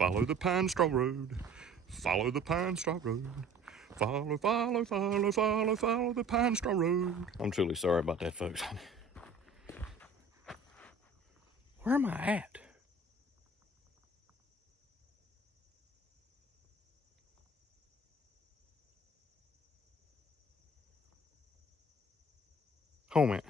Follow the pine straw road. Follow the pine straw road. Follow, follow, follow, follow, follow the pine straw road. I'm truly sorry about that, folks. Where am I at? Home at.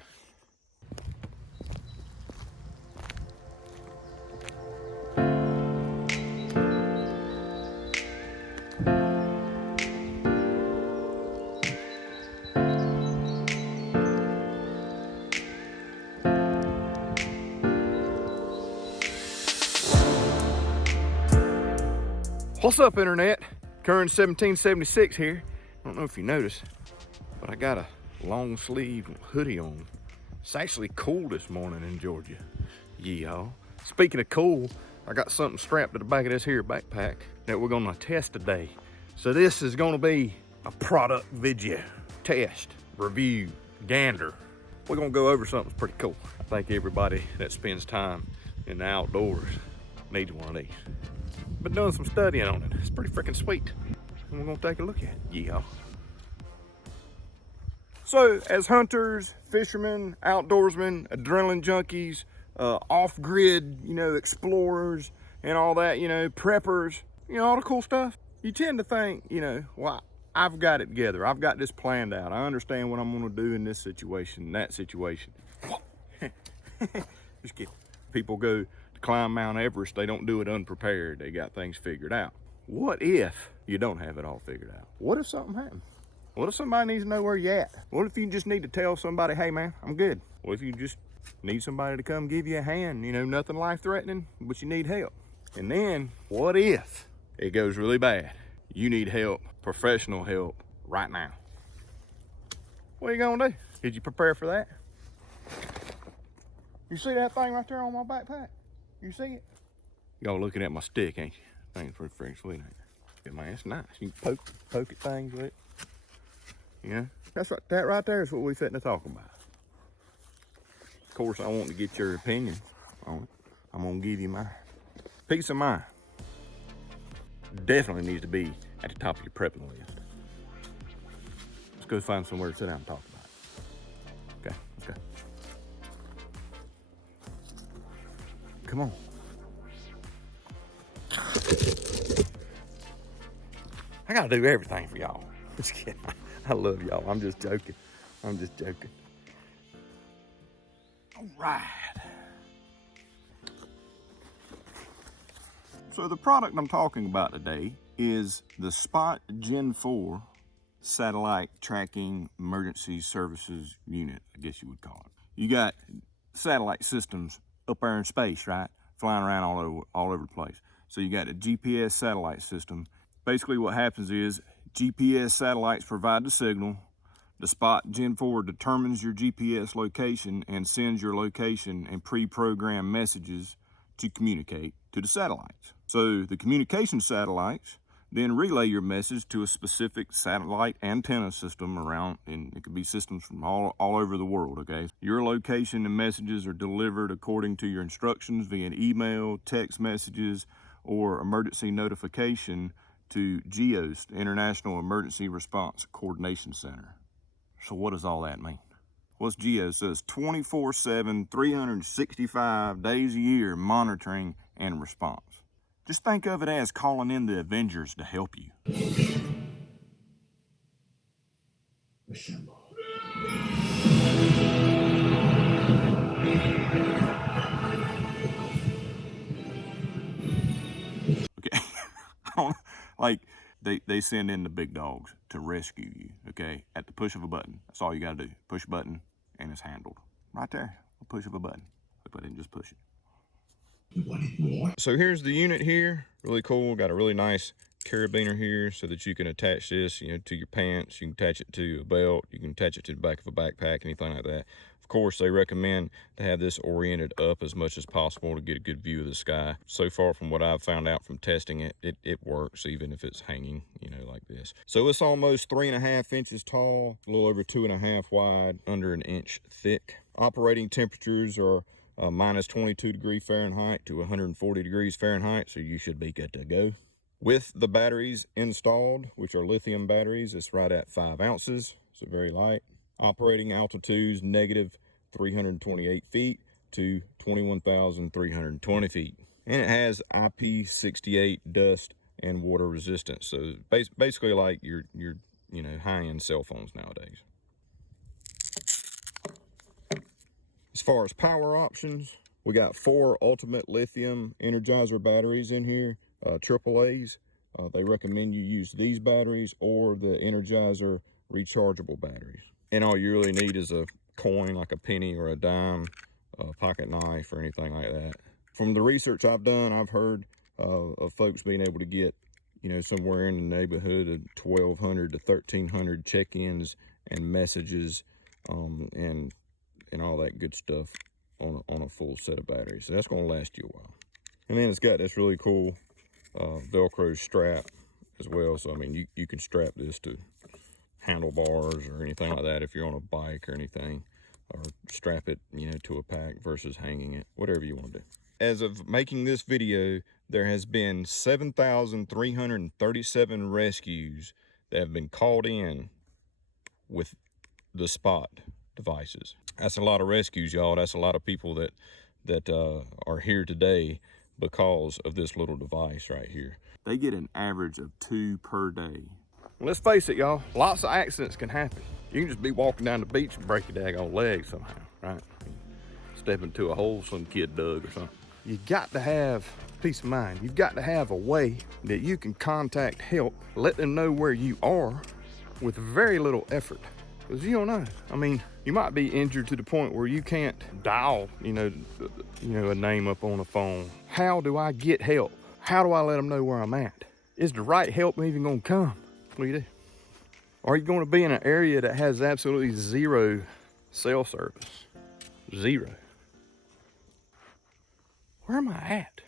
What's up, internet? Current 1776 here. I don't know if you noticed, but I got a long sleeve hoodie on. It's actually cool this morning in Georgia. Y'all. Speaking of cool, I got something strapped to the back of this here backpack that we're gonna test today. So this is gonna be a product video. Test, review, gander. We're gonna go over something pretty cool. I think everybody that spends time in the outdoors needs one of these. Been doing some studying on it. It's pretty freaking sweet. And we're gonna take a look at it. Yeah. So as hunters, fishermen, outdoorsmen, adrenaline junkies, off-grid, explorers and all that, preppers, all the cool stuff, you tend to think, well, I've got it together. I've got this planned out. I understand what I'm gonna do in this situation, that situation. Just kidding. People go to climb Mount Everest, they don't do it unprepared. They got things figured out. What if you don't have it all figured out? What if something happens? What if somebody needs to know where you're at? What if you just need to tell somebody, hey man, I'm good? What if you just need somebody to come give you a hand, nothing life-threatening, but you need help? And then, what if it goes really bad? You need help, professional help, right now. What are you gonna do? Did you prepare for that? You see that thing right there on my backpack? You see it? Y'all looking at my stick, ain't you? Thing's pretty freaking sweet, ain't it? Yeah, man, it's nice. You can poke at things with it. That's right. That right there is what we fitting to talk about. Of course, I want to get your opinion on it. I'm gonna give you my peace of mind. Definitely needs to be at the top of your prepping list. Let's go find somewhere to sit down and talk about it. Okay, let's go. Come on. I gotta do everything for y'all. Just kidding. I love y'all. I'm just joking. I'm just joking. All right. So the product I'm talking about today is the Spot Gen 4 Satellite Tracking Emergency Services Unit, I guess you would call it. You got satellite systems up there in space, right? Flying around all over the place. So you got a GPS satellite system. Basically what happens is GPS satellites provide the signal. The Spot Gen 4 determines your GPS location and sends your location and pre-programmed messages to communicate to the satellites. So the communication satellites then relay your message to a specific satellite antenna system around, and it could be systems from all over the world, okay? Your location and messages are delivered according to your instructions via email, text messages, or emergency notification to GEOS, the International Emergency Response Coordination Center. So what does all that mean? What's GEOS? Says 24/7, 365 days a year monitoring and response. Just think of it as calling in the Avengers to help you. Assemble. Okay. Like, they send in the big dogs to rescue you, okay? At the push of a button. That's all you gotta do. Push a button and it's handled. Right there, a push of a button. But then just push it. So here's the unit here, really cool. Got a really nice carabiner here so that you can attach this, to your pants. You can attach it to a belt. You can attach it to the back of a backpack, anything like that. Of course, they recommend to have this oriented up as much as possible to get a good view of the sky. So far from what I've found out from testing it, it works even if it's hanging, like this. So it's almost 3.5 inches tall, a little over 2.5 wide, under an inch thick. Operating temperatures are minus 22 degrees Fahrenheit to 140 degrees Fahrenheit, so you should be good to go. With the batteries installed, which are lithium batteries, it's right at 5 ounces, so very light. Operating altitudes negative 328 feet to 21,320 feet. And it has IP68 dust and water resistance. So basically like your high-end cell phones nowadays. As far as power options, we got 4 Ultimate Lithium Energizer batteries in here, AAAs. They recommend you use these batteries or the Energizer rechargeable batteries. And all you really need is a coin, like a penny or a dime, a pocket knife or anything like that. From the research I've done, I've heard of folks being able to get, somewhere in the neighborhood of 1,200 to 1,300 check-ins and messages and all that good stuff on a full set of batteries. So that's going to last you a while. And then it's got this really cool Velcro strap as well. So I mean, you can strap this to handlebars or anything like that if you're on a bike or anything, or strap it to a pack versus hanging it, whatever you want to do. As of making this video, there has been 7,337 rescues that have been called in with the Spot devices. That's a lot of rescues, y'all. That's a lot of people that are here today because of this little device right here. They get an average of 2 per day. Let's face it, y'all, lots of accidents can happen. You can just be walking down the beach and break your daggone leg somehow, right? Step into a hole some kid dug or something. You got to have peace of mind. You've got to have a way that you can contact help, let them know where you are with very little effort. Because you don't know. I mean, you might be injured to the point where you can't dial, a name up on a phone. How do I get help? How do I let them know where I'm at? Is the right help even gonna come? What do you do? Are you gonna be in an area that has absolutely zero cell service? Zero. Where am I at?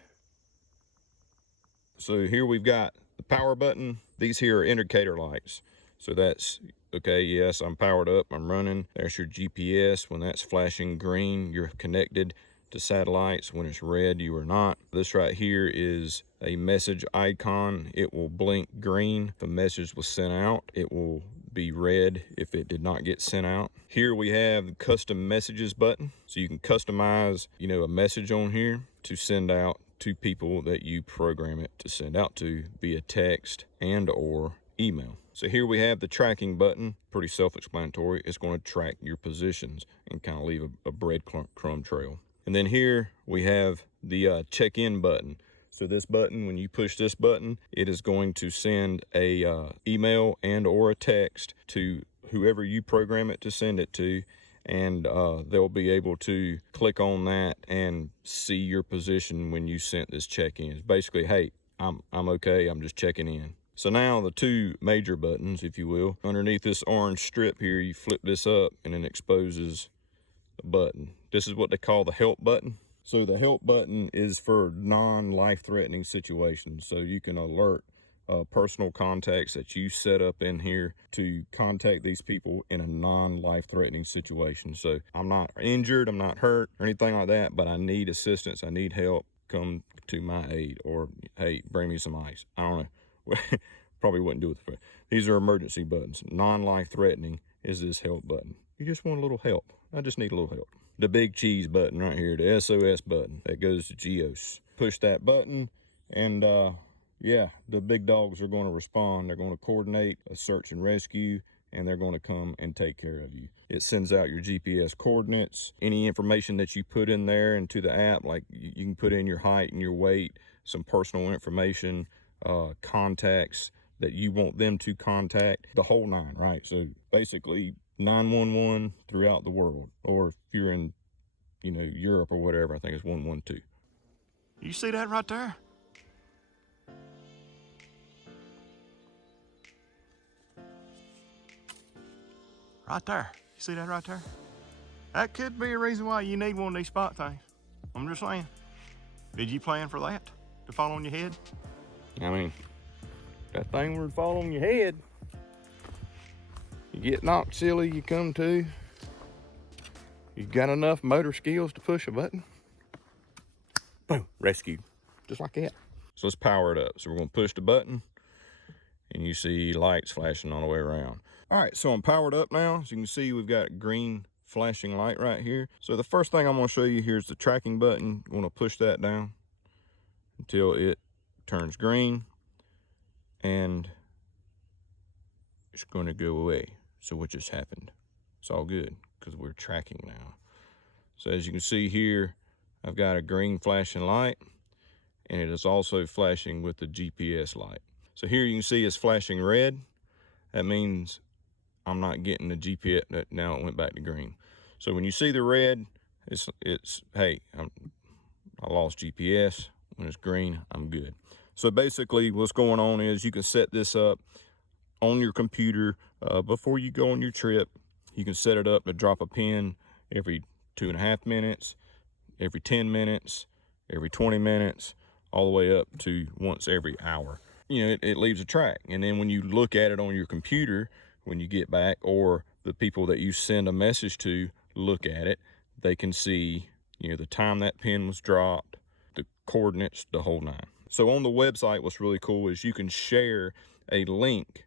So here we've got the power button. These here are indicator lights. So that's, okay, yes, I'm powered up, I'm running. There's your GPS. When that's flashing green, you're connected to satellites. When it's red, you are not. This right here is a message icon. It will blink green if a message was sent out. It will be red if it did not get sent out. Here we have the custom messages button. So you can customize, a message on here to send out to people that you program it to send out to via text and or email. So here we have the tracking button, pretty self-explanatory. It's going to track your positions and kind of leave a breadcrumb trail. And then here we have the check-in button. So this button, when you push this button, it is going to send a email and or a text to whoever you program it to send it to, and they'll be able to click on that and see your position when you sent this check-in. It's basically, hey, I'm okay, I'm just checking in. So now the 2 major buttons, if you will, underneath this orange strip here, you flip this up and it exposes the button. This is what they call the help button. So the help button is for non-life-threatening situations. So you can alert personal contacts that you set up in here to contact these people in a non-life-threatening situation. So I'm not injured, I'm not hurt or anything like that, but I need assistance, I need help, come to my aid, or hey, bring me some ice. I don't know. Probably wouldn't do it. These are emergency buttons. Non-life-threatening is this help button. You just want a little help. I just need a little help. The big cheese button right here, the SOS button that goes to GEOS. Push that button and yeah, the big dogs are going to respond. They're going to coordinate a search and rescue, and they're going to come and take care of you. It sends out your GPS coordinates, any information that you put in there into the app, like you can put in your height and your weight, some personal information, contacts that you want them to contact, the whole 9, right? So basically 911 throughout the world, or if you're in, Europe or whatever, I think it's 112. You see that right there? Right there. You see that right there? That could be a reason why you need one of these Spot things. I'm just saying. Did you plan for that? To fall on your head? I mean, that thing would fall on your head. You get knocked silly, you come to. You got enough motor skills to push a button? boom, rescued, just like that. So let's power it up. So we're gonna push the button and you see lights flashing all the way around. All right, so I'm powered up now. As you can see, we've got green flashing light right here. So the first thing I'm gonna show you here is the tracking button. I'm gonna push that down until it turns green and it's gonna go away. So what just happened? It's all good because we're tracking now. So as you can see here, I've got a green flashing light and it is also flashing with the GPS light. So here you can see it's flashing red. That means I'm not getting the GPS. Now it went back to green. So when you see the red, it's hey, I lost GPS. When it's green, I'm good. So basically what's going on is you can set this up on your computer before you go on your trip. You can set it up to drop a pin every 2.5 minutes, every 10 minutes, every 20 minutes, all the way up to once every hour. You know, it leaves a track. And then when you look at it on your computer, when you get back, or the people that you send a message to look at it, they can see, you know, the time that pin was dropped, the coordinates, the whole nine. So on the website, what's really cool is you can share a link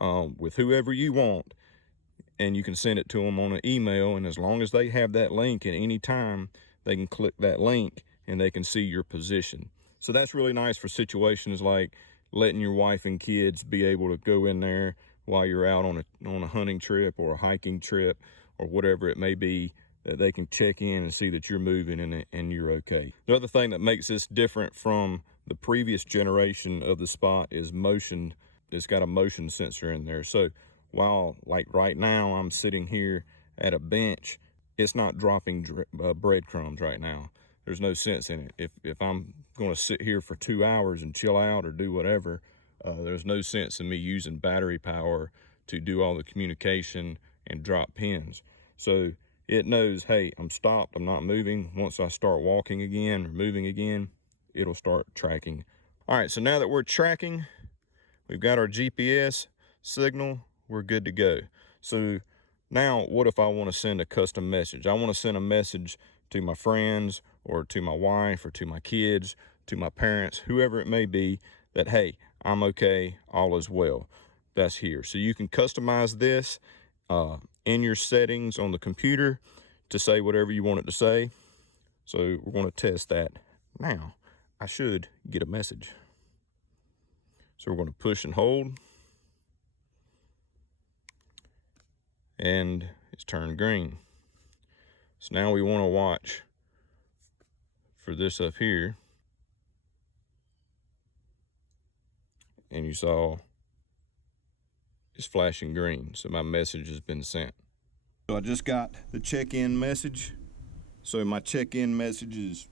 with whoever you want, and you can send it to them on an email, and as long as they have that link at any time, they can click that link and they can see your position. So that's really nice for situations like letting your wife and kids be able to go in there while you're out on a hunting trip or a hiking trip or whatever it may be, that they can check in and see that you're moving and you're okay. The other thing that makes this different from the previous generation of the Spot is motion. It's got a motion sensor in there. So while like right now I'm sitting here at a bench, it's not dropping breadcrumbs right now. There's no sense in it. If I'm going to sit here for 2 hours and chill out or do whatever, there's no sense in me using battery power to do all the communication and drop pins. So it knows, hey, I'm stopped, I'm not moving. Once I start walking again or moving again, it'll start tracking. All right, so now that we're tracking, we've got our GPS signal, we're good to go. So now what if I want to send a custom message? I want to send a message to my friends or to my wife or to my kids, to my parents, whoever it may be, that, hey, I'm okay, all is well. That's here. So you can customize this in your settings on the computer to say whatever you want it to say. So we're going to test that now. I should get a message. So we're going to push and hold. And it's turned green. So now we want to watch for this up here. And you saw it's flashing green. So my message has been sent. So I just got the check-in message. So my check-in message is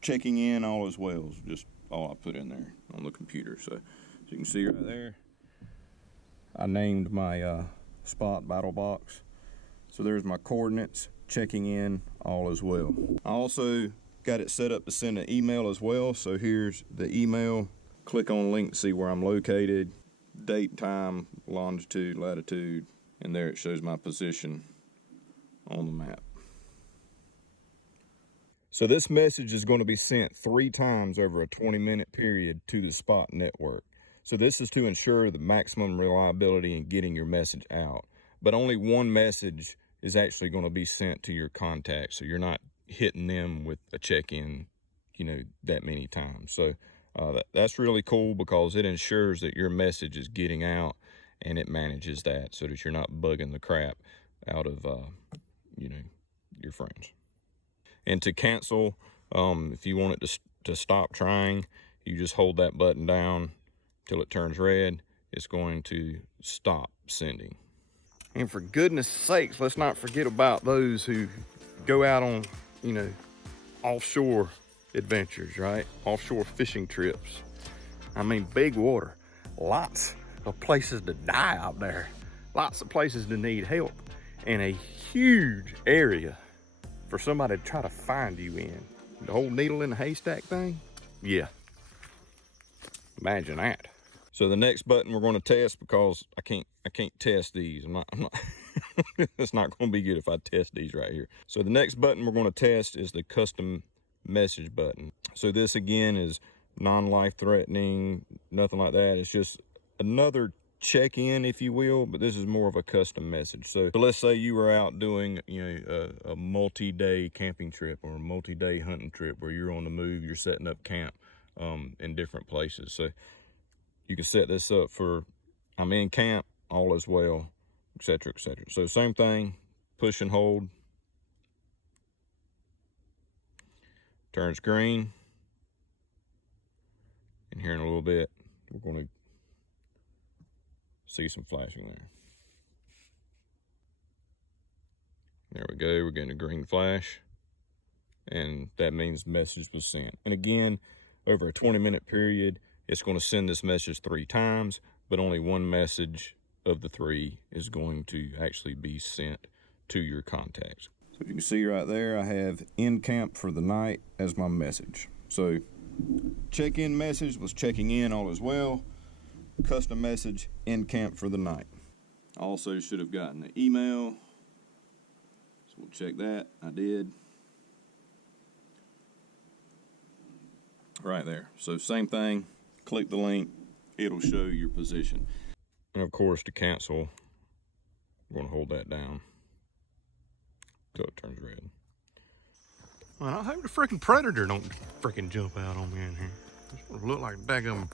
checking in, all is well. It's just all I put in there on the computer. So you can see right there, I named my Spot Battlbox. So there's my coordinates, checking in, all is well. I also got it set up to send an email as well. So here's the email. Click on the link to see where I'm located, date, time, longitude, latitude, and there it shows my position on the map. So this message is going to be sent 3 times over a 20-minute period to the Spot network. So this is to ensure the maximum reliability in getting your message out. But only one message is actually going to be sent to your contacts. So you're not hitting them with a check-in, you know, that many times. So that's really cool because it ensures that your message is getting out and it manages that so that you're not bugging the crap out of, you know, your friends. And to cancel, if you want it to stop trying, you just hold that button down till it turns red. It's going to stop sending. And for goodness sakes, let's not forget about those who go out on, you know, offshore adventures, right? Offshore fishing trips. I mean, big water, lots of places to die out there, lots of places to need help, and a huge area for somebody to try to find you in. The whole needle in the haystack thing? Yeah. Imagine that. So the next button we're going to test, because I can't test these. I'm not it's not going to be good if I test these right here. So the next button we're going to test is the custom message button. So this again is non-life threatening, nothing like that. It's just another check-in, if you will, but this is more of a custom message. So let's say you were out doing, you know, a multi-day camping trip or a multi-day hunting trip where you're on the move, you're setting up camp in different places. So you can set this up for, I'm in camp, all is well, etc., etc. So same thing, push and hold, turns green, and here in a little bit, we're going to see some flashing there. There we go, we're getting a green flash, and that means the message was sent. And again, over a 20-minute period, it's going to send this message 3 times, but only one message of the 3 is going to actually be sent to your contacts. So you can see right there, I have in camp for the night as my message. So check-in message was checking in, all is well. Custom message, in camp for the night. I also should have gotten an email, so we'll check that. I did. Right there. So same thing, click the link, it'll show your position. And of course, to cancel, I'm going to hold that down until it turns red. Man, I hope the freaking predator don't freaking jump out on me in here. This would look like a daggum.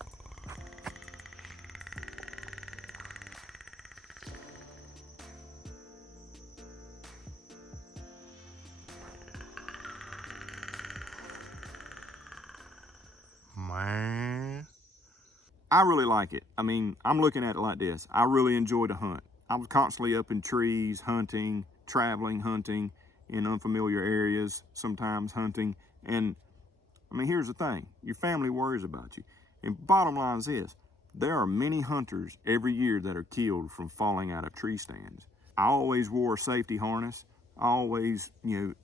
Man. I really like it. I mean, I'm looking at it like this. I really enjoy to hunt. I was constantly up in trees, hunting, traveling, hunting in unfamiliar areas, sometimes hunting. And I mean, here's the thing. Your family worries about you. And bottom line is this. There are many hunters every year that are killed from falling out of tree stands. I always wore a safety harness. I always,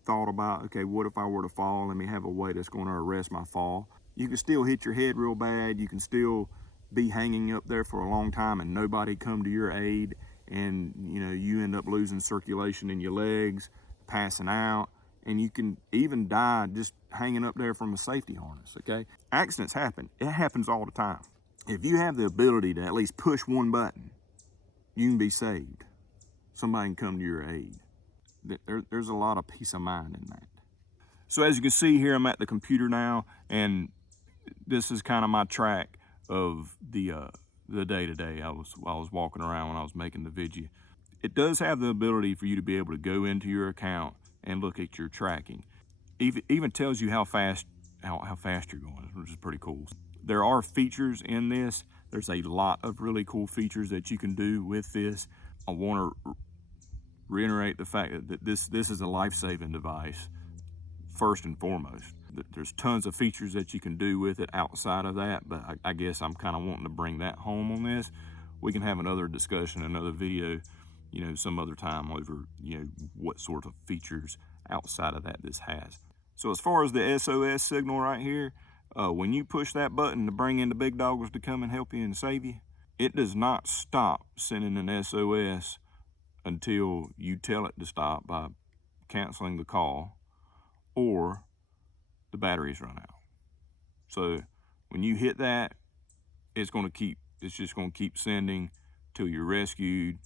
thought about, okay, what if I were to fall? Let me have a way that's going to arrest my fall. You can still hit your head real bad. You can still be hanging up there for a long time and nobody come to your aid, and you end up losing circulation in your legs, passing out, and you can even die just hanging up there from a safety harness. Okay, accidents happen. It happens all the time. If you have the ability to at least push one button, you can be saved. Somebody can come to your aid. There's a lot of peace of mind in that. So as you can see here, I'm at the computer now, and this is kind of my track of the day-to-day. I was walking around when I was making the video. It does have the ability for you to be able to go into your account and look at your tracking. Even tells you how fast you're going, which is pretty cool. There are features in this. There's a lot of really cool features that you can do with this. I want to reiterate the fact that this is a life-saving device, first and foremost. There's tons of features that you can do with it outside of that, but I guess I'm kind of wanting to bring that home on this. We can have another discussion, another video, some other time over, what sort of features outside of that this has. So as far as the SOS signal right here, when you push that button to bring in the big doggers to come and help you and save you, it does not stop sending an SOS until you tell it to stop by canceling the call or the batteries run out. So when you hit that, it's just going to keep sending till you're rescued.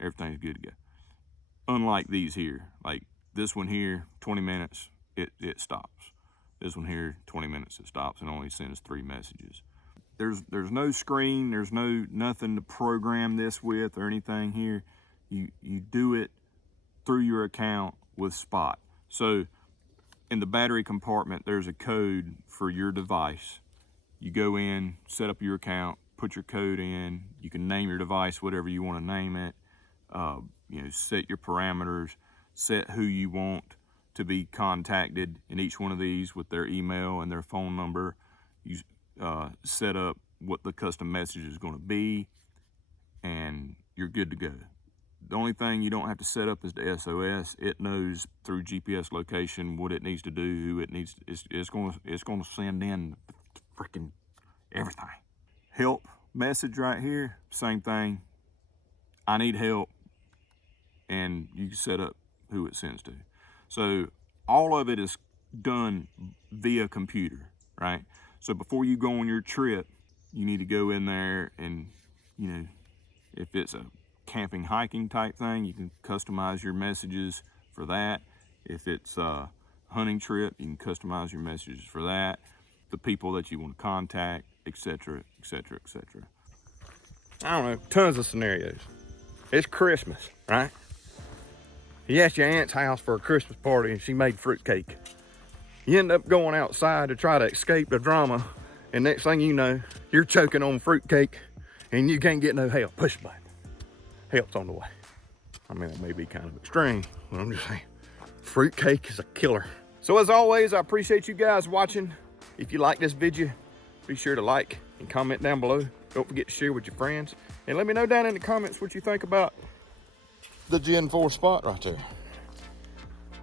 Everything's good to go. Unlike these here, like this one here, 20 minutes, it stops. This one here, 20 minutes, it stops and only sends 3 messages. There's no screen, there's nothing to program this with or anything here. You do it through your account with Spot. So in the battery compartment, there's a code for your device. You go in, set up your account, put your code in. You can name your device whatever you want to name it. Set your parameters, set who you want to be contacted in each one of these with their email and their phone number. You set up what the custom message is going to be, and you're good to go. The only thing you don't have to set up is the SOS. It knows through GPS location what it needs to do, who it needs. It's going to send in freaking everything. Help message right here, same thing. I need help, and you can set up who it sends to. So all of it is done via computer, right? So before you go on your trip, you need to go in there and, you know, if it's a camping, hiking type thing, you can customize your messages for that. If it's a hunting trip, you can customize your messages for that, the people that you want to contact, etc., etc., etc. I don't know, tons of scenarios. It's Christmas, right? You at your aunt's house for a Christmas party and she made fruitcake. You end up going outside to try to escape the drama, and next thing you know, you're choking on fruitcake and you can't get no help. Push the button. Help's on the way. I mean, that may be kind of extreme, but I'm just saying, fruitcake is a killer. So as always, I appreciate you guys watching. If you like this video, be sure to like and comment down below. Don't forget to share with your friends. And let me know down in the comments what you think about the Gen 4 spot right there.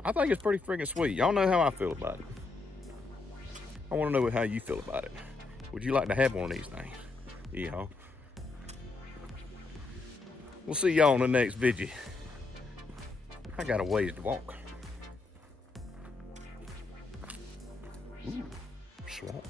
I think it's pretty freaking sweet. Y'all know how I feel about it. I want to know how you feel about it. Would you like to have one of these things? Yeah. We'll see y'all in the next video. I got a ways to walk. Ooh, swamp.